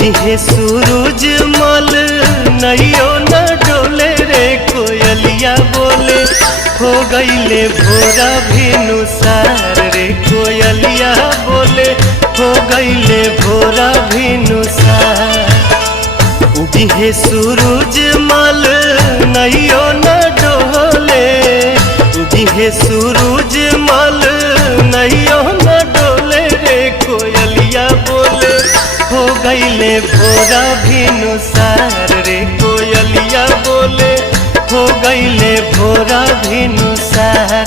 दिहे सूरज मल नैयो न डोले रे कोयलिया बोले हो गईले भोरा भिनुसार रे कोयलिया बोले हो गईले भोरा भिनुसार। दिहे सूरज मल नैयो न डोले दिहे सूरज मल नैयो न डोले रे कोयलिया बोले हो गईले भोरा भिनुसार रे कोयलिया बोले हो गईले भोरा भिनुसार।